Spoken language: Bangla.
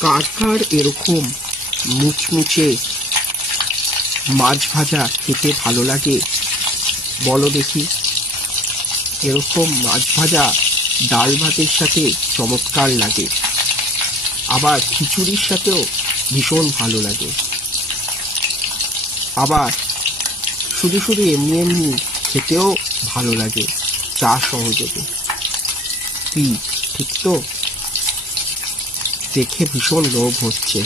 কার কার এরকম মুচমুচে মাছ ভাজা খেতে ভালো লাগে বলো দেখি। এরকম মাছ ভাজা ডাল ভাতের সাথে চমৎকার লাগে, আবার খিচুড়ির সাথেও ভীষণ ভালো লাগে, আবার শুধু শুধু এমনি এমনি খেতেও ভালো লাগে চা সহযোগে। কি ঠিক তো? দেখে ভীষণ লোভ হচ্ছে।